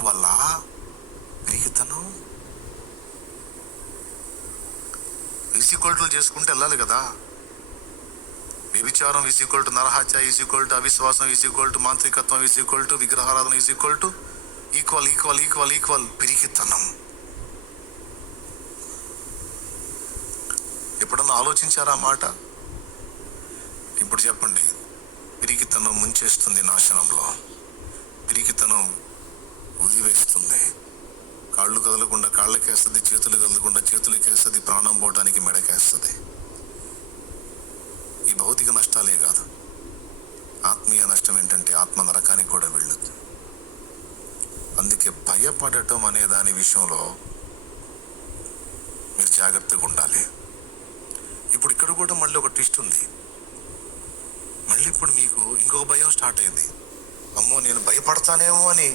Equal పిరికితనం. ఈక్వల్టులు చేసుకుంటూ వెళ్ళాలి కదా. వ్యభిచారం ఈక్వల్ నరహత్య ఈక్వల్ అవిశ్వాసం ఈక్వల్ మాంత్రికత్వం ఈక్వల్ విగ్రహారాధన ఈక్వల్ పిరికితనం. ఎప్పుడన్నా ఆలోచించారా మాట? ఇప్పుడు చెప్పండి. పిరికితనం ముంచేస్తుంది నాశనంలో. పిరికితనం ఉదివేస్తుంది. కాళ్ళు కదలకుండా కాళ్ళకేస్తుంది, చేతులు కదలకుండా చేతులకేస్తుంది, ప్రాణం పోవడానికి మెడకేస్తుంది. ఈ భౌతిక నష్టాలే కాదు, ఆత్మీయ నష్టం ఏంటంటే ఆత్మ నరకానికి కూడా వెళ్ళొద్దు. అందుకే భయపడటం అనే దాని విషయంలో మీరు జాగ్రత్తగా ఉండాలి. ఇప్పుడు ఇక్కడ కూడా మళ్ళీ ఒక ట్విస్ట్ ఉంది. మళ్ళీ ఇప్పుడు మీకు ఇంకొక భయం స్టార్ట్ అయింది. అమ్మో నేను భయపడతానేమో అని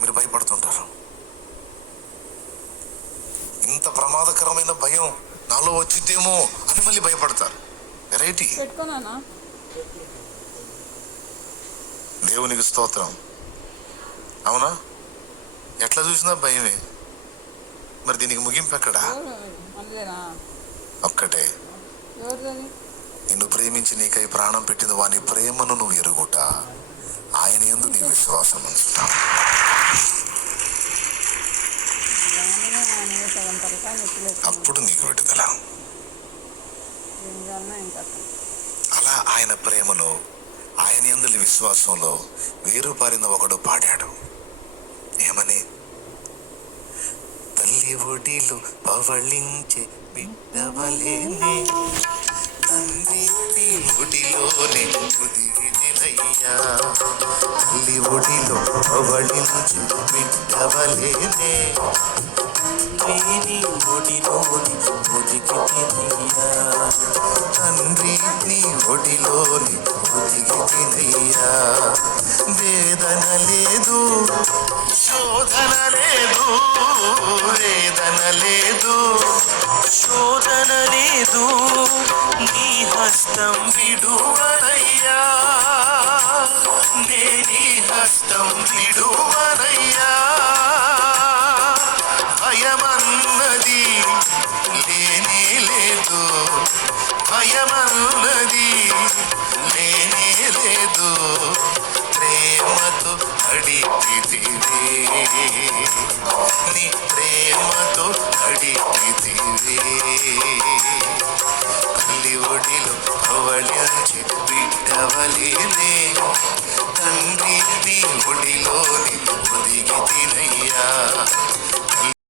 మీరు భయపడుతుంటారు. ఇంత ప్రమాదకరమైన భయం నాలో వచ్చిద్దేమో అని మళ్ళీ భయపడతారు. వెరైటీ. దేవునికి స్తోత్రం. అవునా? ఎట్లా చూసినా భయమే. మరి దీనికి ముగింపు ఎక్కడా? ఒక్కటే, నిన్ను ప్రేమించి నీకై ప్రాణం పెట్టిన వాని ప్రేమను నువ్వు ఎరుగుట, ఆయన యందు నీ విశ్వాసం ఉంచుతావు. అప్పుడు నీకు విడుదల. అలా ఆయన ప్రేమలో, ఆయన యందు విశ్వాసంలో వేరుపారిన ఒకడు పాడాడు. ఏమని? తల్లి ఒడిలో పవళించే బిడ్డవలేనే, తండ్రి ఒడిలోనే ఒదిగినయ్యా. తల్లి ఒడిలో పవళించే బిడ్డవలేనే, తండ్రి ఒడిలోని ఒదిగినయ్యా. తండ్రి నీ ఒడిలోని ఒదిగినయ్యా. వేదన లేదు, శోధన లేదు, వేదన లేదు, శోధన లేదు, నీ హస్తం విడువనయ్యా, నీ హస్తం విడువనయ్యా. భయమన్నది లేనే లేదు, భయమన్నది లేనే లేదు. ప్రేమతో అడిగితివే, నీ ప్రేమతో అడిగితివే. తల్లి ఒడిలో పవళించి బిడ్డవలేనే, తండ్రి నీ ఒడిలోని